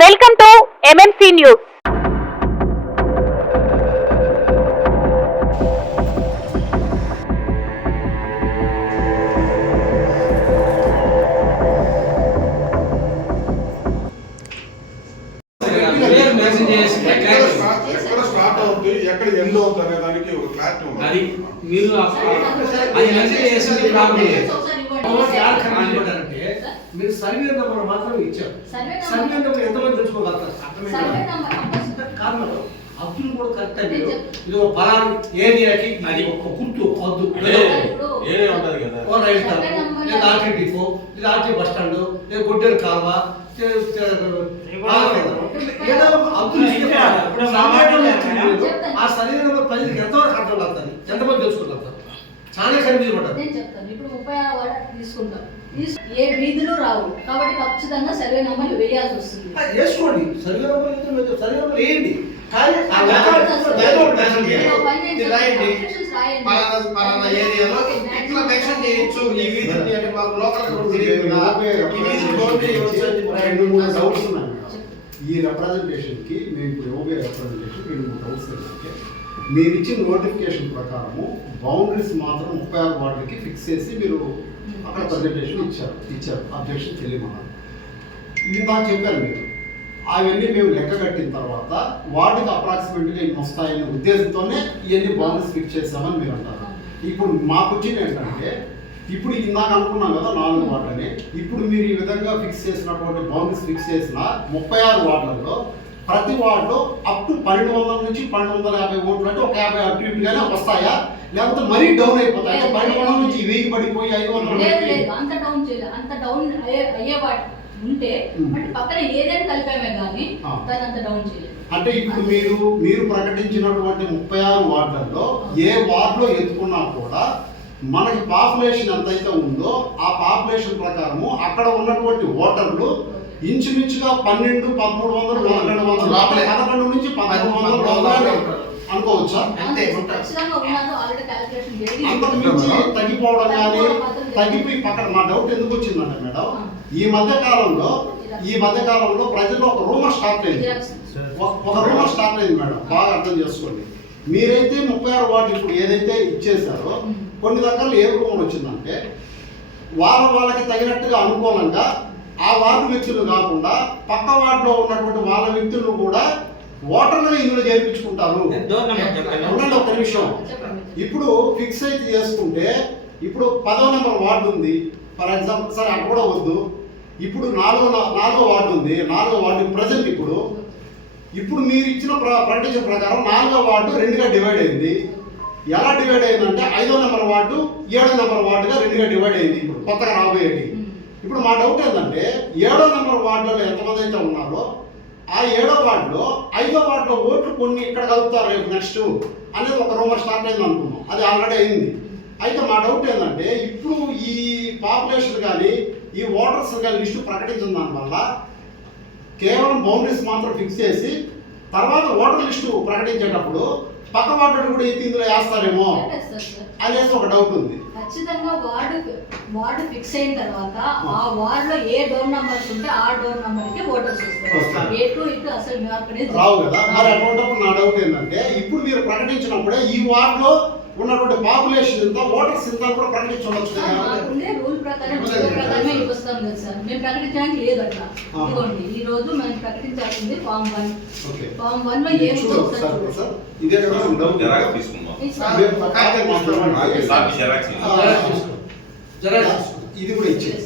Welcome to MMC news. ఎక్కడ start అవుతుంది, ఎక్కడ ఎండ్ అవుతుంది అనే దానికి ఒక క్లారిటీ ఉంది. అది మీరు అది మెసేజ్ చేసింది ప్రాబ్లం అంటే మీరు సర్వే నెంబర్ మాత్రం ఇచ్చారు. సర్వే నెంబర్ ఎంతమంది తెలుసుకోగలుగుతారు? కారణం అబ్దుల్ కూడా కరెక్ట్ అయ్యి ఇది ఒక పలానా ఏరియాకి అది ఒక గుర్తు వద్దు ఏరియా ఉంటుంది కదా, ఓ రైట్ లేదా ఆర్టీ డిపో లేదా ఆర్టీ బస్ స్టాండ్ లేదా గొడ్డేరు కాలువ ఆ సరైన నెంబర్ ప్రజలకు ఎంతవరకు అర్థం అవుతుంది, ఎంతమంది తెలుసుకోగలుగుతారు? చాలా కన్ఫ్యూజ్ పడ్డారు. నేను చెప్తాను. ఇప్పుడు 36 వార్డు తీసుకుంటాం, ఏ వీధులు రావు కాబట్టి ఖచ్చితంగా సర్వే నెంబర్లు వేయాల్సి వస్తుంది. వేసుకోండి, సర్వే నెంబర్ సర్వే నెంబర్ వేయండి, కానీ పలానా ఏరియాలో ఇట్లా మెన్షన్ చేయొచ్చు. ఈ వీధిని అంటే మాకు లోకల్ డౌట్స్ ఉన్నాయి. ఈ రిప్రజెంటేషన్ కి మేము ఇప్పుడు ఇవ్వబోయే రిప్రజెంటేషన్ 2-3 డౌట్స్ ఏంటంటే, మీరు ఇచ్చిన నోటిఫికేషన్ ప్రకారము బౌండరీస్ మాత్రం 36 వార్డులకి ఫిక్స్ చేసి మీరు అక్కడ ప్రజెంటేషన్ ఇచ్చారు అబ్జెక్షన్ తెలియమన్నారు. ఇది మాకు చెప్పారు మీరు. అవన్నీ మేము లెక్క కట్టిన తర్వాత వార్డుకి అప్రాక్సిమేట్గా ఇన్ని వస్తాయనే ఉద్దేశంతోనే ఇవన్నీ బౌండరీస్ ఫిక్స్ చేసామని మీరు అంటారు. ఇప్పుడు మాకు వచ్చింది ఏంటంటే, ఇప్పుడు ఇందాక అనుకున్నాం కదా 4 వార్డులని, ఇప్పుడు మీరు ఈ విధంగా ఫిక్స్ చేసినటువంటి బౌండరీస్ ఫిక్స్ చేసిన 36 వార్డులలో ప్రతి వార్డులో అప్ టు 1200 నుంచి 1250 ఓట్లు అంటే ఒక 50 అటు ఇటుగానే వస్తాయా, లేకపోతే మరీ డౌన్ అయిపోతాయి? 1200 నుంచి 1000 పడిపోయి 500 అంత డౌన్ చేయలేదు. అంత డౌన్ అయ్యేవాడు ఉంటే అంటే పక్కన ఏదైనా కలిపామే కానీ దాన్ని అంత డౌన్ చేయలేదు. అంటే ఇప్పుడు మీరు ప్రకటించినటువంటి 36 వార్డులలో ఏ వార్డులో ఎత్తుకున్నా కూడా మనకి పాపులేషన్ ఎంతైతే ఉందో ఆ పాపులేషన్ ప్రకారము అక్కడ ఉన్నటువంటి ఓటర్లు ఇంచుమించుగా 1200, 1300, 1200, 11 నుంచి 1300 అనుకోవచ్చా? అంతకు మించి తగ్గిపోవడం కానీ తగ్గిపోయి పక్కన మా డౌట్ ఎందుకు వచ్చిందంటే మేడం, ఈ మధ్య కాలంలో ప్రజల్లో ఒక రూమర్ స్టార్ట్ అయింది మేడం. బాగా అర్థం చేసుకోండి. మీరైతే 36 వార్డులు ఇప్పుడు ఏదైతే ఇచ్చేసారో కొన్ని దగ్గర ఏ రూమర్ వచ్చిందంటే, వాళ్ళకి తగినట్టుగా అనుకూలంగా ఆ వార్డు వ్యక్తులు కాకుండా పక్క వార్డులో ఉన్నటువంటి వాళ్ళ వ్యక్తులను కూడా ఓటర్లుగా ఇందులో చేర్పించుకుంటారు. ఉండండి ఒక నిమిషం. ఇప్పుడు ఫిక్స్ అయితే చేసుకుంటే, ఇప్పుడు 10వ నెంబర్ వార్డు ఉంది ఫర్ ఎగ్జాంపుల్, సరే అక్కడ కూడా వద్దు. ఇప్పుడు 4వ వార్డు ఉంది. 4వ వార్డు ప్రజెంట్ ఇప్పుడు మీరు ఇచ్చిన ప్రకటించిన ప్రకారం 4వ వార్డు 2గా డివైడ్ అయింది. ఎలా డివైడ్ అయిందంటే 5వ నెంబర్ వార్డు 7వ నెంబర్ వార్డుగా 2గా డివైడ్ అయింది ఇప్పుడు కొత్తగా రాబోయేది. ఇప్పుడు మా డౌట్ ఏంటంటే, 7వ నెంబర్ వార్డులో ఎంతమంది అయితే ఉన్నారో ఆ 7వ వార్డులో 5వ వార్డులో ఓట్లు కొన్ని ఇక్కడ కలుపుతారు రేపు నెక్స్ట్ అనేది ఒక రూమర్ స్టార్ట్ అయింది అనుకున్నాం. అది ఆల్రెడీ అయింది. అయితే మా డౌట్ ఏంటంటే, ఇప్పుడు ఈ పాపులేషన్ కానీ ఈ ఓటర్స్ కానీ లిస్టు ప్రకటించిన దానివల్ల కేవలం బౌండరీస్ మాత్రం ఫిక్స్ చేసి తర్వాత ఓటర్ లిస్టు ప్రకటించేటప్పుడు పక్క వార్డు కూడా ఎత్తి ఇందులో వేస్తారేమో అనేసి ఒక డౌట్ ఉంది. ఖచ్చితంగా వార్డు ఫిక్స్ అయిన తర్వాత ఆ వార్డులో ఏ డోర్ నంబర్స్ ఉంటే ఆ డోర్ నంబర్ కి ఓటర్స్ వస్తారు. ఇటు అసలు రావు కదా. మరి అటువంటిప్పుడు నా డౌట్ ఏంటంటే, ఇప్పుడు మీరు ప్రకటించినప్పుడే ఈ వార్డులో ఉన్నటువంటి పాపులేషన్ ఇంత ఓటర్స్ ఇంత కూడా ప్రకటించవచ్చు కదా. రూల్ ప్రకారమే ఇస్తాం కదా సార్. మేము ప్రకటించడానికి లేదు అట్లా. ఇదిగోండి ఈ రోజు మనం ప్రకటించాల్సింది ఫామ్ 1. ఫామ్ 1 లో ఏం ఇదే కదా ఇది కూడా ఇచ్చేది.